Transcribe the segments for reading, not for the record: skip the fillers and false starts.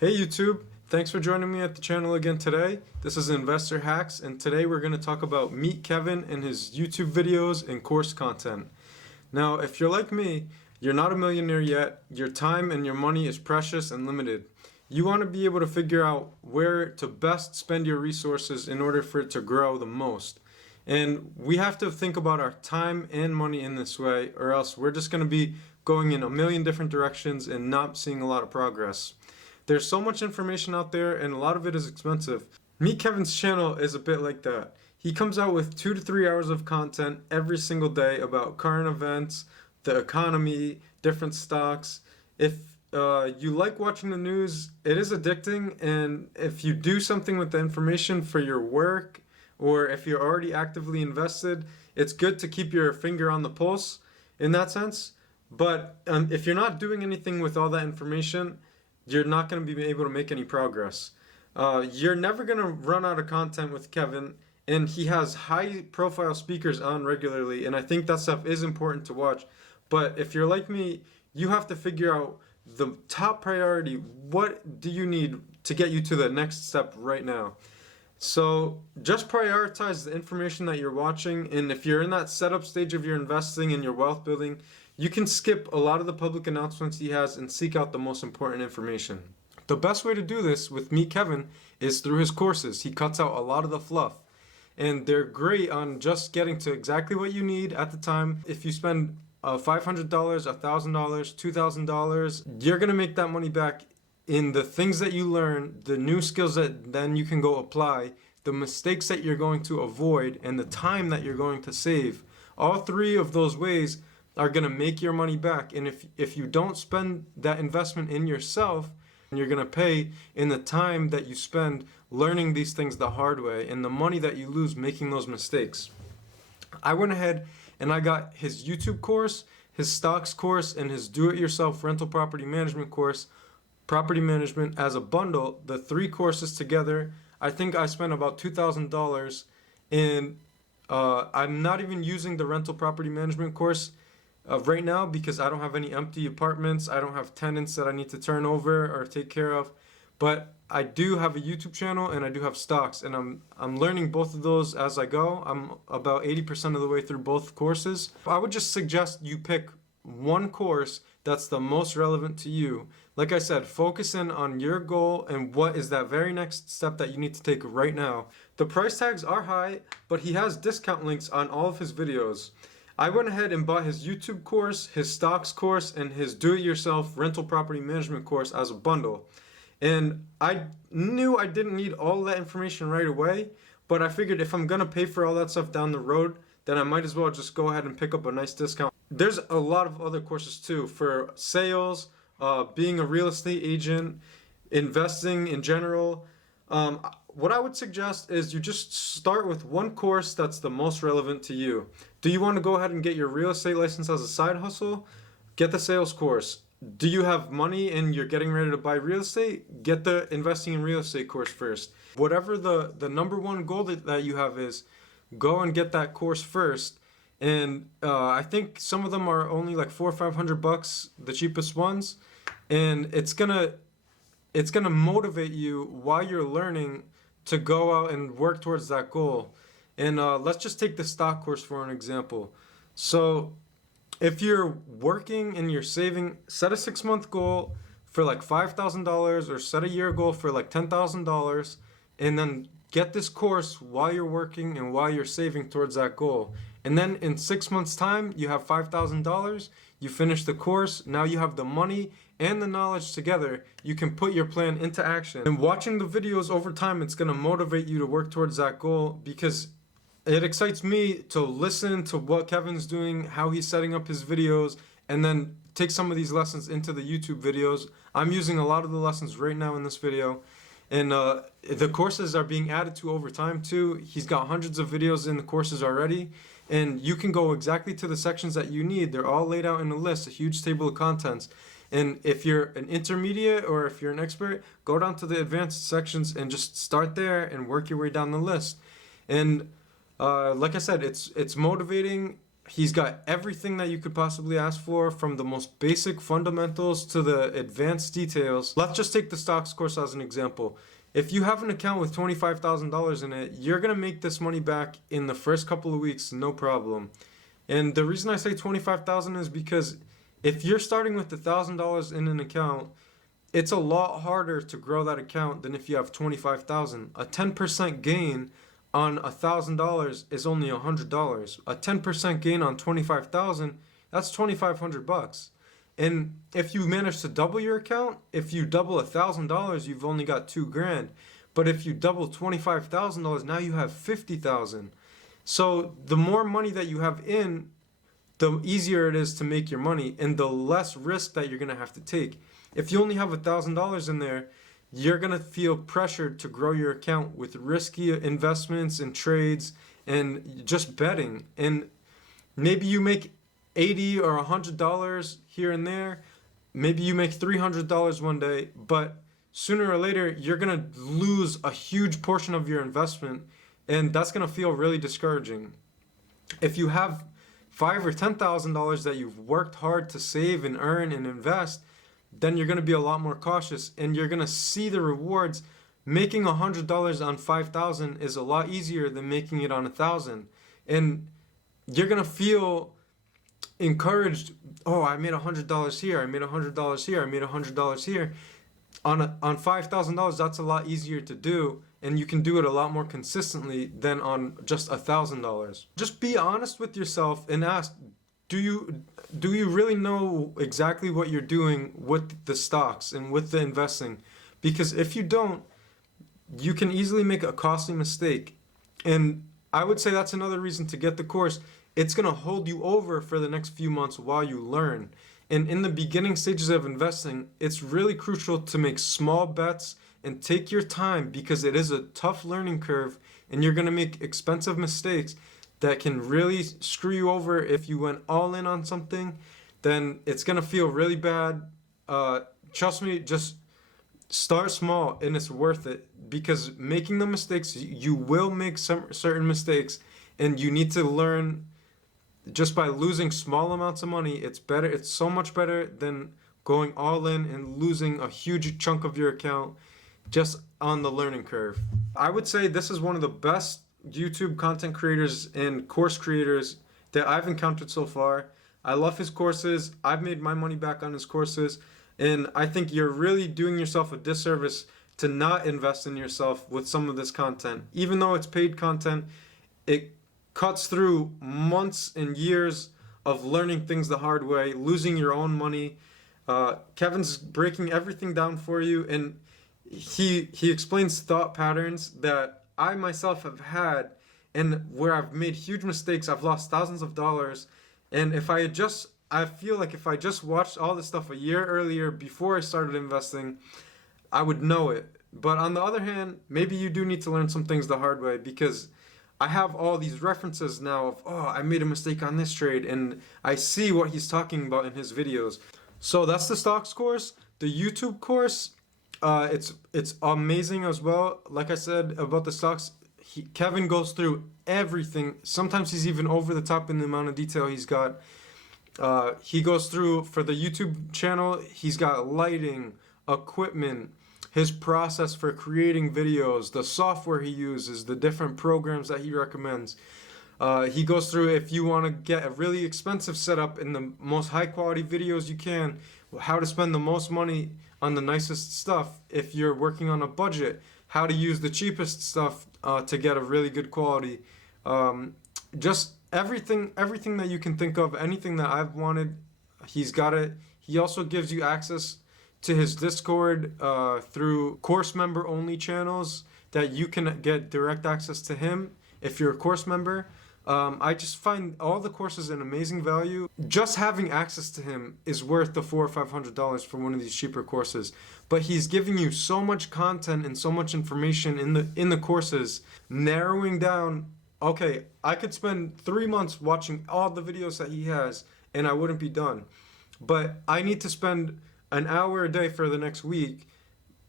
Hey YouTube, thanks for joining me at the channel again today. This is Investor Hacks, and today we're going to talk about MeetKevin and his YouTube videos and course content. Now, if you're like me, you're not a millionaire yet, your time and your money is precious and limited. You want to be able to figure out where to best spend your resources in order for it to grow the most. And we have to think about our time and money in this way, or else we're just going to be going in a million different directions and not seeing a lot of progress. There's so much information out there and a lot of it is expensive. MeetKevin's channel is a bit like that. He comes out with 2 to 3 hours of content every single day about current events, the economy, different stocks. If you like watching the news, it is addicting, and if you do something with the information for your work or if you're already actively invested, it's good to keep your finger on the pulse in that sense. But if you're not doing anything with all that information, you're not going to be able to make any progress. You're never going to run out of content with Kevin, and he has high profile speakers on regularly, and I think that stuff is important to watch. But if you're like me, you have to figure out the top priority. What do you need to get you to the next step right now? So just prioritize the information that you're watching, and if you're in that setup stage of your investing and your wealth building, you can skip a lot of the public announcements he has and seek out the most important information. The best way to do this with MeetKevin is through his courses. He cuts out a lot of the fluff, and they're great on just getting to exactly what you need at the time. If you spend $500, $1,000, $2,000, you're gonna make that money back in the things that you learn, the new skills that then you can go apply, the mistakes that you're going to avoid, and the time that you're going to save. All three of those ways are going to make your money back. And if you don't spend that investment in yourself, you're going to pay in the time that you spend learning these things the hard way and the money that you lose making those mistakes. I went ahead and I got his YouTube course, his stocks course, and his do-it-yourself rental property management course, property management as a bundle, the three courses together. I think I spent about $2,000, and I'm not even using the rental property management course right now because I don't have any empty apartments. I don't have tenants that I need to turn over or take care of. But I do have a YouTube channel and I do have stocks, and I'm learning both of those as I go. I'm about 80% of the way through both courses. I would just suggest you pick one course that's the most relevant to you. Like I said, focus in on your goal and what is that very next step that you need to take right now. The price tags are high, but he has discount links on all of his videos. I went ahead and bought his YouTube course, his stocks course, and his do-it-yourself rental property management course as a bundle. And I knew I didn't need all that information right away, but I figured if I'm gonna pay for all that stuff down the road, then I might as well just go ahead and pick up a nice discount. There's a lot of other courses too for sales, being a real estate agent, investing in general. What I would suggest is you just start with one course that's the most relevant to you. Do you want to go ahead and get your real estate license as a side hustle? Get the sales course. Do you have money and you're getting ready to buy real estate? Get the investing in real estate course first. Whatever the number one goal that you have is, go and get that course first. And I think some of them are only like $400 or $500, the cheapest ones, and it's gonna motivate you while you're learning to go out and work towards that goal. And let's just take the stock course for an example. So if you're working and you're saving, set a 6-month goal for like $5,000 or set a year goal for like $10,000, and then get this course while you're working and while you're saving towards that goal. And then in 6 months time, you have $5,000, you finish the course, now you have the money and the knowledge together, you can put your plan into action. And watching the videos over time, it's gonna motivate you to work towards that goal, because it excites me to listen to what Kevin's doing, how he's setting up his videos, and then take some of these lessons into the YouTube videos. I'm using a lot of the lessons right now in this video. And the courses are being added to over time too. He's got hundreds of videos in the courses already, and you can go exactly to the sections that you need. They're all laid out in a list, a huge table of contents. And if you're an intermediate or if you're an expert, go down to the advanced sections and just start there and work your way down the list. And like I said, it's motivating He's got everything that you could possibly ask for, from the most basic fundamentals to the advanced details. Let's just take the stocks course as an example. If you have an account with $25,000 in it, you're going to make this money back in the first couple of weeks, no problem. And the reason I say 25,000 is because if you're starting with $1,000 in an account, it's a lot harder to grow that account than if you have 25,000. A 10% gain on $1,000 is only $100. A 10% gain on 25,000, that's $2,500. And if you manage to double your account, if you double $1,000, you've only got $2,000. But if you double $25,000, now you have 50,000. So the more money that you have in, the easier it is to make your money, and the less risk that you're gonna have to take. If you only have $1,000 in there, you're gonna feel pressured to grow your account with risky investments and trades and just betting. And maybe you make $80 or $100 here and there. Maybe you make $300 one day, but sooner or later you're gonna lose a huge portion of your investment, and that's gonna feel really discouraging. If you have $5,000 or $10,000 that you've worked hard to save and earn and invest, then you're gonna be a lot more cautious, and you're gonna see the rewards. Making $100 on 5,000 is a lot easier than making it on 1,000, and you're gonna feel encouraged. Oh, I made $100 here. I made $100 here. I made $100 here. On $5,000, that's a lot easier to do, and you can do it a lot more consistently than on just $1,000. Just be honest with yourself and ask, do you really know exactly what you're doing with the stocks and with the investing? Because if you don't, you can easily make a costly mistake. And I would say that's another reason to get the course. It's going to hold you over for the next few months while you learn. And in the beginning stages of investing, it's really crucial to make small bets and take your time, because it is a tough learning curve and you're going to make expensive mistakes that can really screw you over. If you went all in on something, then it's going to feel really bad. Trust me, just start small and it's worth it, because making the mistakes, you will make some certain mistakes, and you need to learn just by losing small amounts of money. It's better. It's so much better than going all in and losing a huge chunk of your account just on the learning curve. I would say this is one of the best YouTube content creators and course creators that I've encountered so far. I love his courses. I've made my money back on his courses, and I think you're really doing yourself a disservice to not invest in yourself with some of this content. Even though it's paid content, it cuts through months and years of learning things the hard way, losing your own money. Kevin's breaking everything down for you, and he explains thought patterns that I myself have had, and where I've made huge mistakes. I've lost thousands of dollars, and I feel like if I just watched all this stuff a year earlier before I started investing, I would know it. But on the other hand, maybe you do need to learn some things the hard way, because I have all these references now of, oh, I made a mistake on this trade, and I see what he's talking about in his videos. So that's the stocks course. The YouTube course, it's amazing as well. Like I said about the stocks, Kevin goes through everything. Sometimes he's even over the top in the amount of detail he's got. He goes through, for the YouTube channel, he's got lighting, equipment, his process for creating videos, the software he uses, the different programs that he recommends. He goes through, if you want to get a really expensive setup in the most high quality videos you can, how to spend the most money on the nicest stuff. If you're working on a budget, how to use the cheapest stuff to get a really good quality. Just everything that you can think of, anything that I've wanted, he's got it. He also gives you access to his Discord through course member only channels that you can get direct access to him if you're a course member. I just find all the courses an amazing value. Just having access to him is worth the $400 or $500 for one of these cheaper courses. But he's giving you so much content and so much information in the courses, narrowing down. Okay, I could spend 3 months watching all the videos that he has, and I wouldn't be done. But I need to spend an hour a day for the next week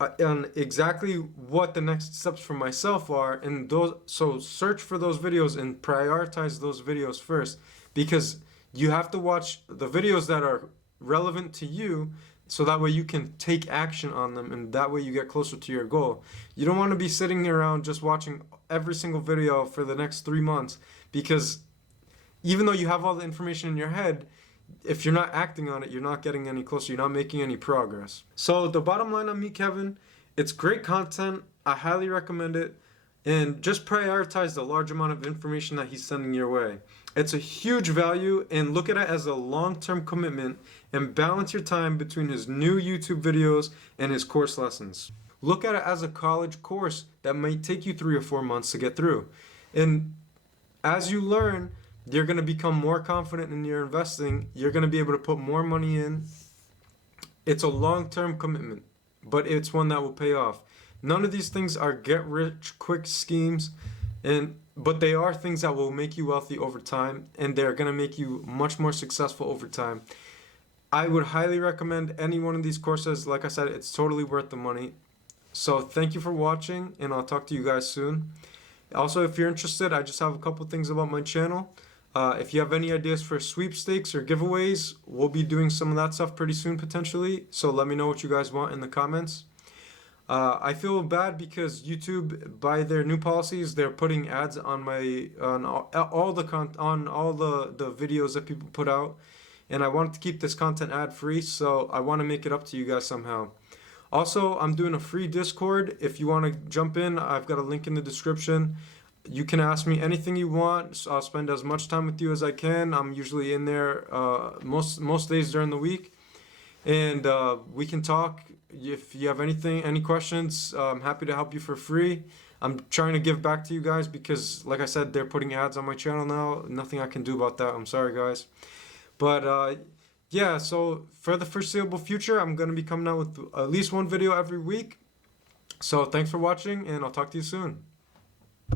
on exactly what the next steps for myself are, and so search for those videos and prioritize those videos first, because you have to watch the videos that are relevant to you, so that way you can take action on them, and that way you get closer to your goal. You don't want to be sitting around just watching every single video for the next 3 months, because even though you have all the information in your head, if you're not acting on it, you're not getting any closer, you're not making any progress. So the bottom line on MeetKevin, it's great content. I highly recommend it. And just prioritize the large amount of information that he's sending your way. It's a huge value, and look at it as a long-term commitment, and balance your time between his new YouTube videos and his course lessons. Look at it as a college course that might take you 3 or 4 months to get through. And as you learn, you're going to become more confident in your investing. You're going to be able to put more money in. It's a long-term commitment, but it's one that will pay off. None of these things are get-rich-quick schemes, but they are things that will make you wealthy over time, and they're going to make you much more successful over time. I would highly recommend any one of these courses. Like I said, it's totally worth the money. So thank you for watching, and I'll talk to you guys soon. Also, if you're interested, I just have a couple things about my channel. If you have any ideas for sweepstakes or giveaways, we'll be doing some of that stuff pretty soon potentially. So let me know what you guys want in the comments. I feel bad because YouTube, by their new policies, they're putting ads on all the videos that people put out, and I wanted to keep this content ad free, so I want to make it up to you guys somehow. Also, I'm doing a free Discord. If you want to jump in, I've got a link in the description. You can ask me anything you want. So I'll spend as much time with you as I can. I'm usually in there most days during the week, and we can talk. If you have any questions, I'm happy to help you for free. I'm trying to give back to you guys because, like I said, they're putting ads on my channel now. Nothing I can do about that. I'm sorry, guys. But yeah, so for the foreseeable future, I'm going to be coming out with at least one video every week. So thanks for watching, and I'll talk to you soon.